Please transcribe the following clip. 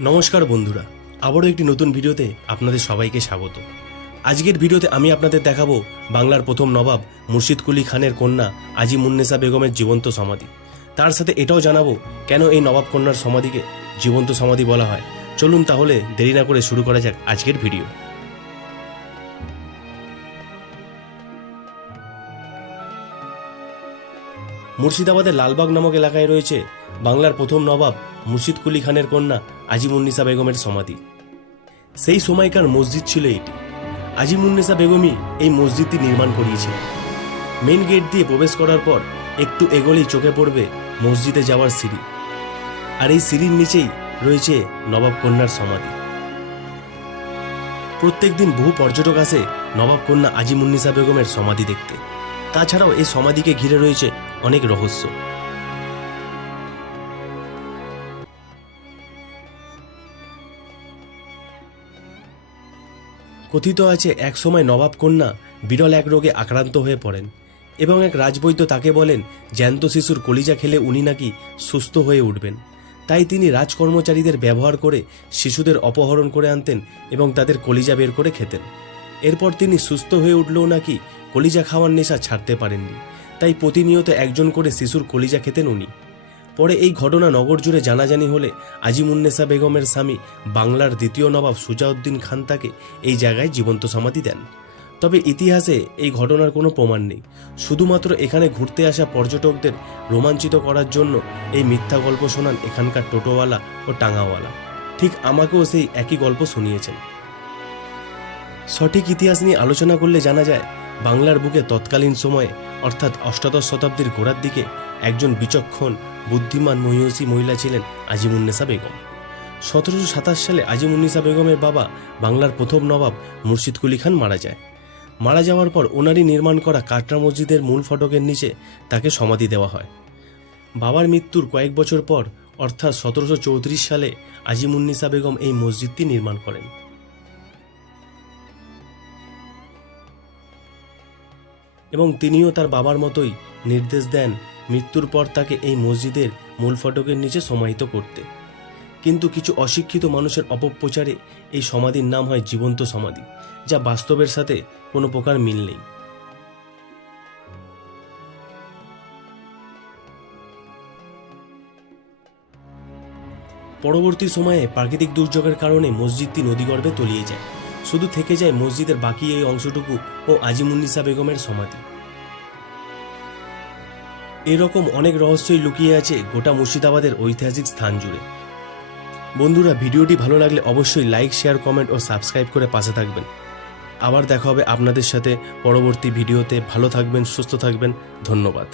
নমস্কার বন্ধুরা, আবারও একটি নতুন ভিডিওতে আপনাদের সবাইকে স্বাগত। আজকের ভিডিওতে আমি আপনাদের দেখাবো বাংলার প্রথম নবাব মুর্শিদ কুলি খানের কন্যা আজিমুন্নেসা বেগমের জীবন্ত সমাধি। তার সাথে এটাও জানাবো কেন এই নবাব কন্যার সমাধিকে জীবন্ত সমাধি বলা হয়। চলুন তাহলে দেরি না করে শুরু করা যাক আজকের ভিডিও। মুর্শিদাবাদের লালবাগ নামক এলাকায় রয়েছে বাংলার প্রথম নবাব মুর্শিদ কুলি খানের কন্যা আজিমুন্নেসা বেগমের সমাধি। সেই সময়কার মসজিদ ছিল এটি। আজিমুন্নেসা বেগমই এই মসজিদটি নির্মাণ করিয়েছিলেন। মেন গেট দিয়ে প্রবেশ করার পর একটু এগোলেই চোখে পড়বে মসজিদে যাওয়ার সিঁড়ি, আর এই সিঁড়ির নিচেই রয়েছে নবাব কন্যার সমাধি। প্রত্যেক দিন বহু পর্যটক আসে নবাব কন্যা আজিমুন্নেসা বেগমের সমাধি দেখতে। তাছাড়াও এই সমাধিকে ঘিরে রয়েছে অনেক রহস্য। কথিত আছে একসময় নবাব কন্যা বিরল এক রোগে আক্রান্ত হয়ে পড়েন এবং এক রাজবৈদ্য তাকে বলেন জ্যান্ত শিশুর কলিজা খেলে উনি নাকি সুস্থ হয়ে উঠবেন। তাই তিনি রাজকর্মচারীদের ব্যবহার করে শিশুদের অপহরণ করে আনতেন এবং তাদের কলিজা বের করে খেতেন। এরপর তিনি সুস্থ হয়ে উঠলেও নাকি কলিজা খাওয়ার নেশা ছাড়তে পারেননি, তাই প্রতিনিয়ত একজন করে শিশুর কলিজা খেতেন উনি। পরে এই ঘটনা নগর জুড়ে জানাজানি হলে আজিমুন্নেসা বেগমের স্বামী বাংলার দ্বিতীয় নবাব সুজাউদ্দিন খান তাকে এই জায়গায় জীবন্ত সমাধি দেন। তবে ইতিহাসে এই ঘটনার কোনো প্রমাণ নেই। শুধুমাত্র এখানে ঘুরতে আসা পর্যটকদের রোমাঞ্চিত করার জন্য এই মিথ্যা গল্প শোনান এখানকার টোটোওয়ালা ও টাঙাওয়ালা। ঠিক আমাকেও সেই একই গল্প শুনিয়েছেন। সঠিক ইতিহাস নিয়ে আলোচনা করলে জানা যায় বাংলার বুকে তৎকালীন সময়ে অর্থাৎ অষ্টাদশ শতাব্দীর গোড়ার দিকে একজন বিচক্ষণ বুদ্ধিমান মহিষী মহিলা ছিলেন আজিমুন্নেসা বেগম। 1727 সালে আজিমুন্নেসা বেগমের বাবা বাংলার প্রথম নবাব মুর্শিদ কুলি খান মারা যায়। মারা যাওয়ার পর ওনারই নির্মাণ করা কাটরা মসজিদের মূল ফটকের নিচে তাকে সমাধি দেওয়া হয়। বাবার মৃত্যুর কয়েক বছর পর অর্থাৎ 1734 সালে আজিমুন্নেসা বেগম এই মসজিদটি নির্মাণ করেন। এবং তিনিও তার বাবার মতোই নির্দেশ দেন মৃত্যুর পর তাকে এই মসজিদের মূল ফটকের নিচে সমাহিত করতে। কিন্তু কিছু অশিক্ষিত মানুষের অপপ্রচারে এই সমাধির নাম হয় জীবন্ত সমাধি, যা বাস্তবের সাথে কোনো প্রকার মিল নেই। পরবর্তী সময়ে প্রাকৃতিক দুর্যোগের কারণে মসজিদটি নদীগর্ভে তলিয়ে যায়। শুধু থেকে যায় মসজিদের বাকি এই অংশটুকু ও আজিমুন্নেসা বেগমের সমাধি। এরকম অনেক রহস্যই লুকিয়ে আছে গোটা মুর্শিদাবাদের ঐতিহাসিক স্থান জুড়ে। বন্ধুরা, ভিডিওটি ভালো লাগলে অবশ্যই লাইক, শেয়ার, কমেন্ট ও সাবস্ক্রাইব করে পাশে থাকবেন। আবার দেখা হবে আপনাদের সাথে পরবর্তী ভিডিওতে। ভালো থাকবেন, সুস্থ থাকবেন। ধন্যবাদ।